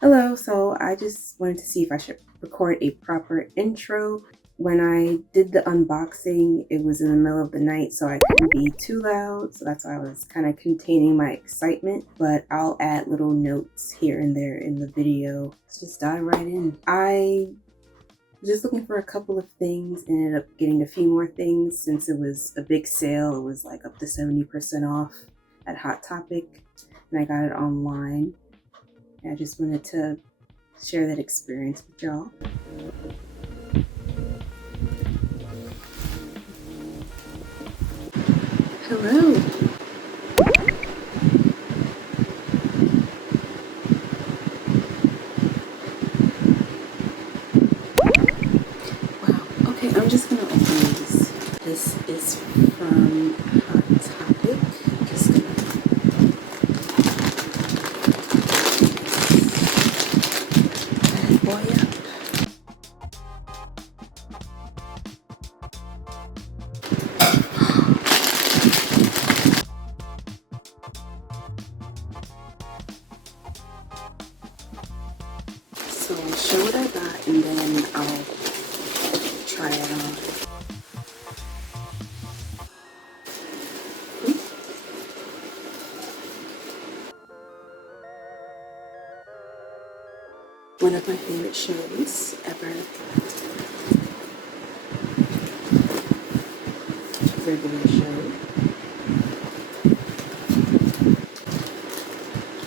Hello, so I just wanted to see if I should record a proper intro. When I did the unboxing, it was in the middle of the night, so I couldn't be too loud, so that's why I was kind of containing my excitement, but I'll add little notes here and there in the video. Let's just dive right in. I was just looking for a couple of things and ended up getting a few more things since it was a big sale. It was like up to 70% off at Hot Topic, and I got it online. I just wanted to share that experience with y'all. Hello. Wow. Okay, I'm just gonna open these. This is from Hot Topic. I'm just gonna bad boy up. So I'll show what I got and then I'll try it on. One of my favorite shows ever. Regular show.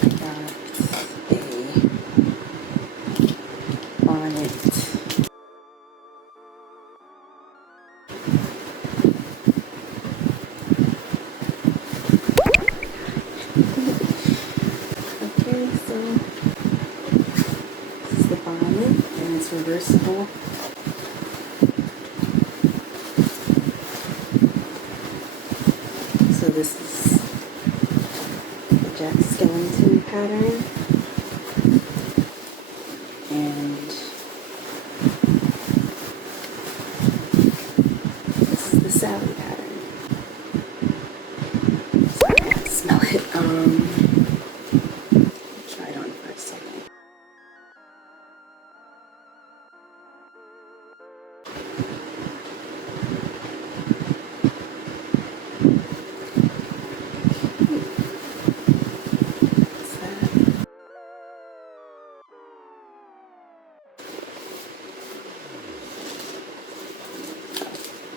I got a bonnet. Okay, so this is the bonnet and it's reversible. So this is the Jack Skellington pattern, and this is the Sally pattern. Sorry, I have to smell it. Try it on for a second. What's that?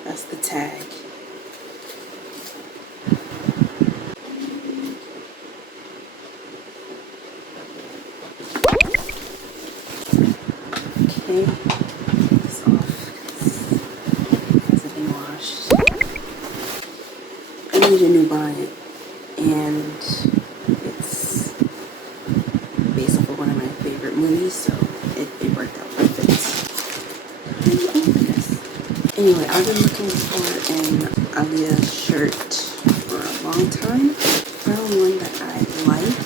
That's the tag. Okay, take this off because it hasn't been washed. I need a new bonnet, and it's based off of one of my favorite movies, so it worked out perfect. Anyway, I've been looking for an Alia shirt for a long time. Found one that I liked.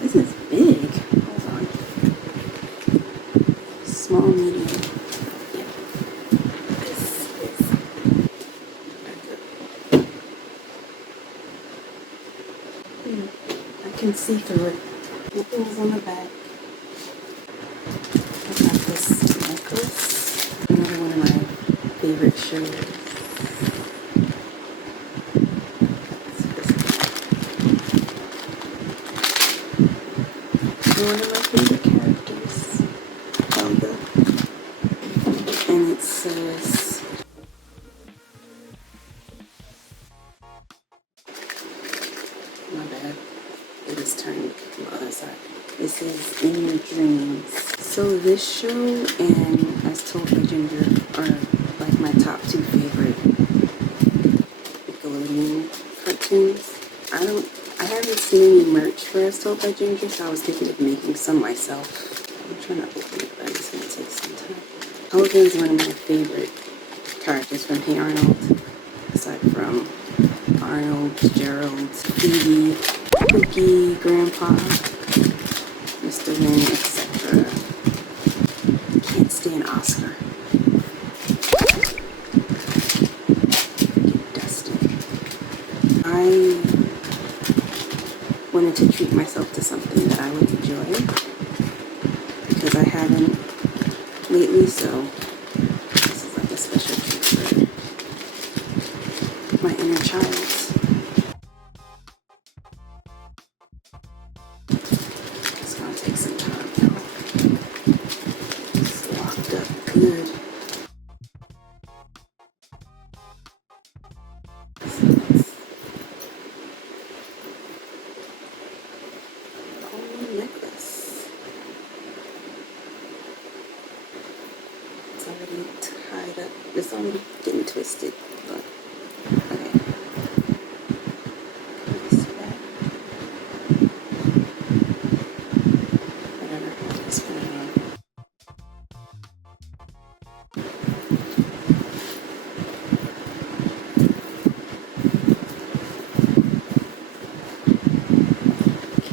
This is big. Hold on. Small, medium. Yeah. This is I can see through it. Nothing is on the back. I got this necklace. Another one of my favorite shows. One of my favorite characters, Helga. And it says, my bad, it is turned to the other side. It says, In Your Dreams. So this show and As Told by Ginger are like my top two favorite Nickelodeon cartoons. I haven't seen any merch for As Told by Ginger, so I was thinking of making some myself. I'm trying to open it, but it's going to take some time. Helga is one of my favorite characters from Hey Arnold, aside from Arnold, Gerald, Phoebe, Cookie, Grandpa, Mr. Wing, etc. Can't stand Oscar. Get dusted. I wanted to treat myself to something that I would enjoy. I haven't lately, so this is like a special treat for my inner child. It's gonna take some time, y'all. It's locked up good. Necklace. It's already tied up. It's already getting twisted. But okay. Can you see that? Whatever. Just put it on.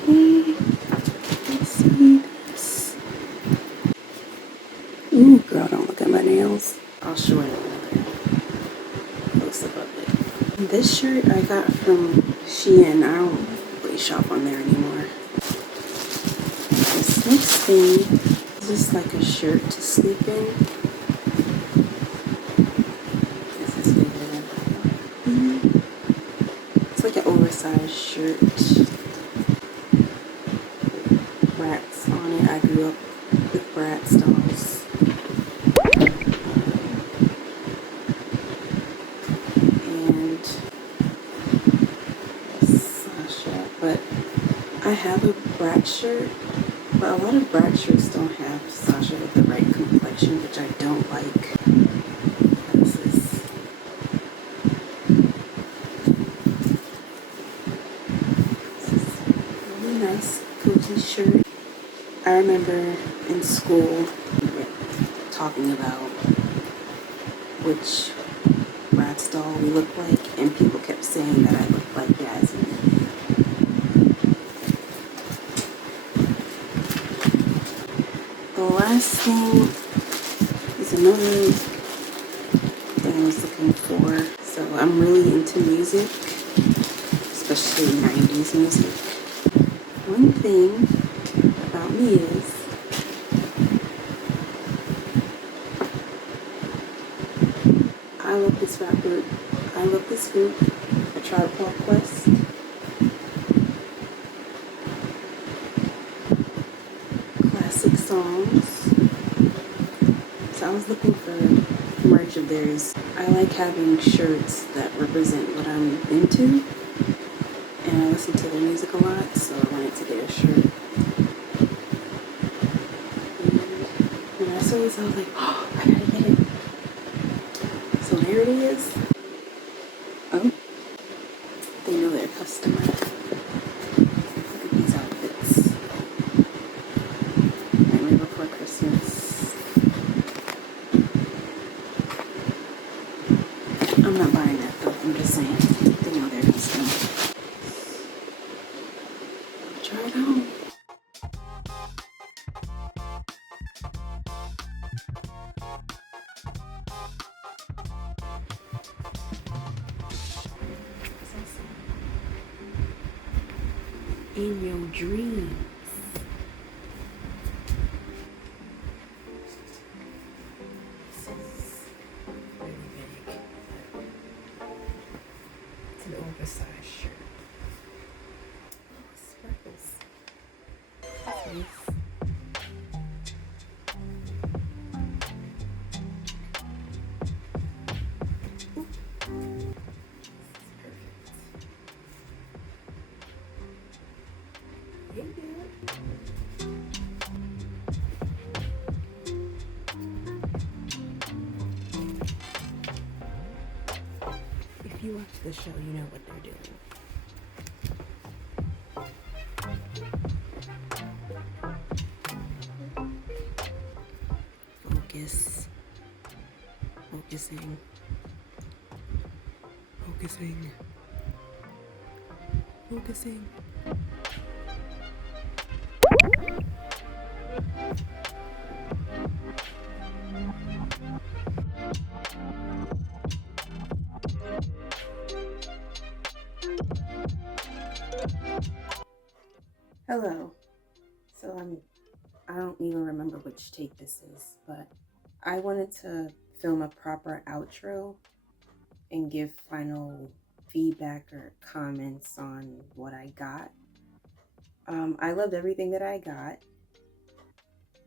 Okay. Let's see this. Ooh, girl, don't look at my nails. I'll show it another close up of it. This shirt I got from Shein. I don't really shop on there anymore. This next thing is just like a shirt to sleep in. This is bigger. It's like an oversized shirt. Rats on it. I grew up with Bratz dolls. And Sasha. But I have a Bratz shirt. But a lot of Bratz shirts don't have Sasha with the right complexion, which I don't like. This is a really nice, cozy shirt. I remember in school talking about which Bratz doll we look like, and people kept saying that I looked like Jasmine. The last thing is another thing I was looking for. So I'm really into music, especially 90s music. One thing about me is I love this rap group. I love this group, A Tribe Called Quest. Classic songs. So I was looking for merch of theirs. I like having shirts that represent what I'm into, and I listen to their music a lot, so I wanted to get a shirt. And when I saw this, I was like, oh, I gotta get it. So there it is. Oh, they know their customer. Look at these outfits. Nightmare Before Christmas. I'm not buying that though, I'm just saying. They know their customer. Try it on. In your dreams. This is really big. It's an oversized shirt. Oh, sparkles. That's nice. Ooh. Hey, girl. If you watch the show, you know what they're doing. Focus. Focusing. Focusing. Focusing. Hello. So I'm I don't even remember which take this is, but I wanted to film a proper outro and give final feedback or comments on what I got. I loved everything that I got.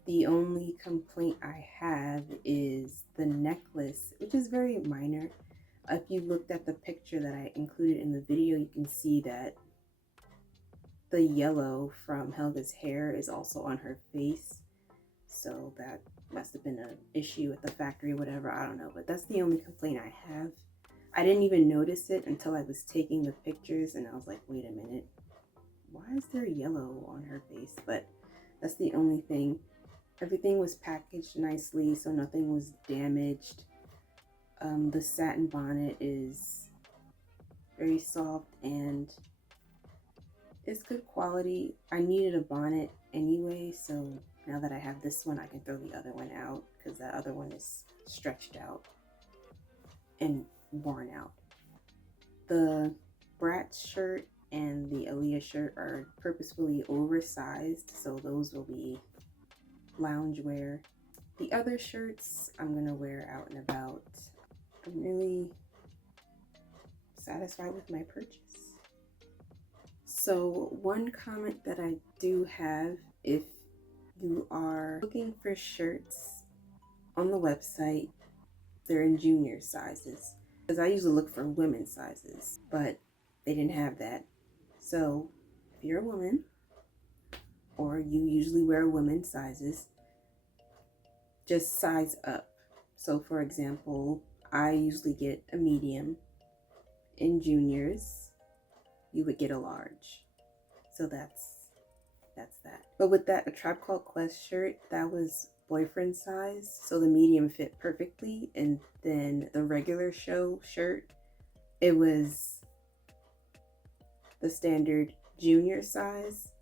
The only complaint I have is the necklace, which is very minor. If you looked at the picture that I included in the video, you can see that the yellow from Helga's hair is also on her face. So that must have been an issue at the factory or whatever, I don't know. But that's the only complaint I have. I didn't even notice it until I was taking the pictures and I was like, wait a minute, why is there yellow on her face? But that's the only thing. Everything was packaged nicely, so nothing was damaged. The satin bonnet is very soft and it's good quality. I needed a bonnet anyway, so now that I have this one, I can throw the other one out because that other one is stretched out and worn out. The Bratz shirt and the Aaliyah shirt are purposefully oversized, so those will be loungewear. The other shirts I'm gonna wear out and about. I'm really satisfied with my purchase. So one comment that I do have, if you are looking for shirts on the website, they're in junior sizes. Because I usually look for women's sizes, but they didn't have that. So if you're a woman, or you usually wear women's sizes, just size up. So for example, I usually get a medium. In juniors, you would get a large. So that's that. But with that, a Tribe Called Quest shirt, that was boyfriend size, so the medium fit perfectly. And then the regular show shirt, it was the standard junior size.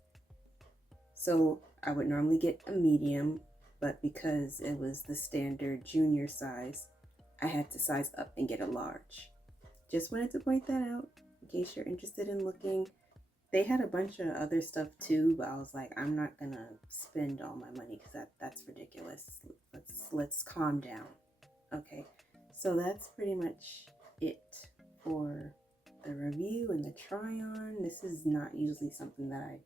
So I would normally get a medium, but because it was the standard junior size, I had to size up and get a large. Just wanted to point that out in case you're interested in looking. They had a bunch of other stuff too, but I was like, I'm not gonna spend all my money because that's ridiculous. Let's calm down. Okay, so that's pretty much it for the review and the try on. This is not usually something that I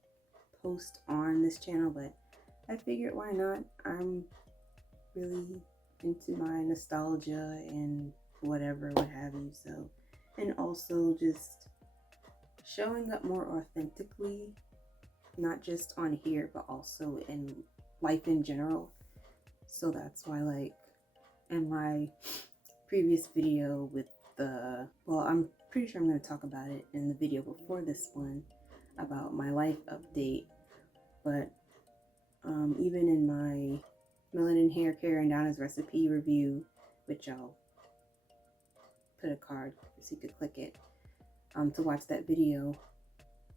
post on this channel, but I figured why not? I'm really into my nostalgia and whatever, what have you. So, and also just showing up more authentically, not just on here, but also in life in general. So that's why, like, in my previous video with the, well, I'm pretty sure I'm going to talk about it in the video before this one about my life update, but even in my melanin hair care and Donna's recipe review, which I'll put a card so you could click it to watch that video,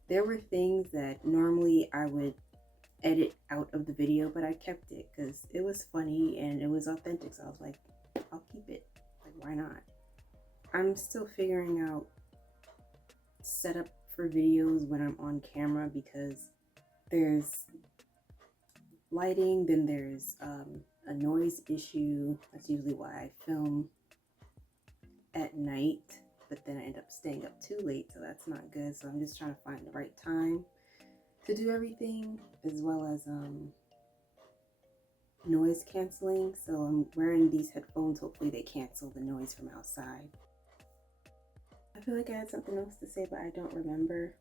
there were things that normally I would edit out of the video, but I kept it because it was funny and it was authentic. So I was like, I'll keep it. Like, why not? I'm still figuring out setup for videos when I'm on camera because there's lighting, then there's a noise issue. That's usually why I film at night, but then I end up staying up too late, so that's not good. So I'm just trying to find the right time to do everything, as well as noise canceling. So I'm wearing these headphones. Hopefully they cancel the noise from outside. I feel like I had something else to say, but I don't remember.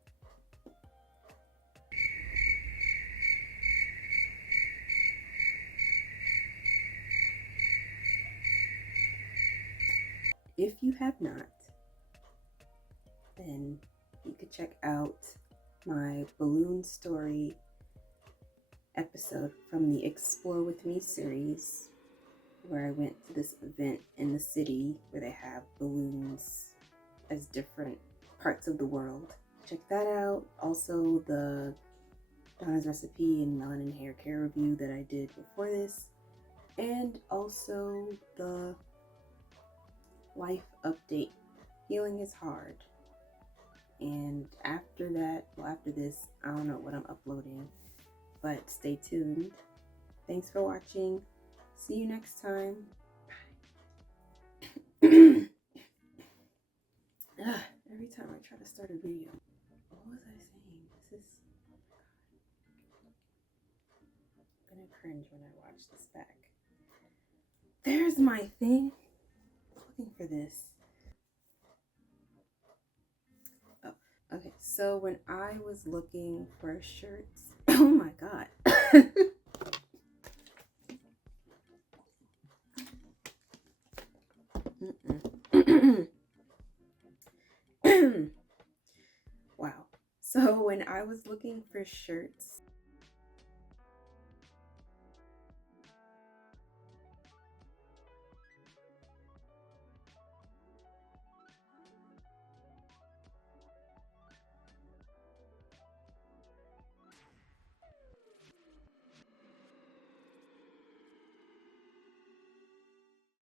If you have not, then you could check out my balloon story episode from the Explore With Me series, where I went to this event in the city where they have balloons as different parts of the world. Check that out. Also the Donna's recipe and melanin hair care review that I did before this, and also the life update, healing is hard. And after that, well, after this, I don't know what I'm uploading, but stay tuned. Thanks for watching. See you next time. Every time I try to start a video. What was I saying? This is... I'm gonna cringe when I watch this back. There's my thing. I'm looking for this. Oh, okay. So when I was looking for shirts, oh my god. Wow. So when I was looking for shirts